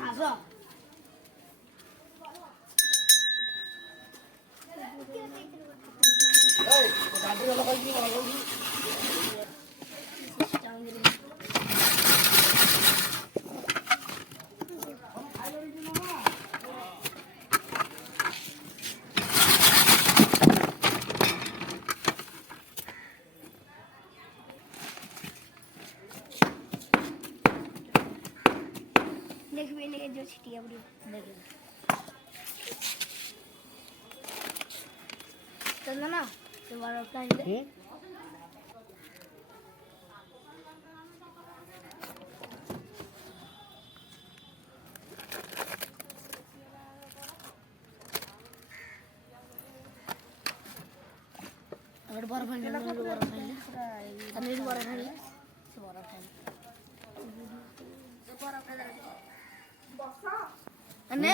ଆସ ଗାଡ଼ିରେ ଲଗାଇକି देखिए ने जो छिटिया बड़ी देखिए चलना ना दोबारा प्लान ले अगर बार फैल जाए तो बार फैल जाए तने बार फैल जाए से बार फैल बार फैल जाए बसा अने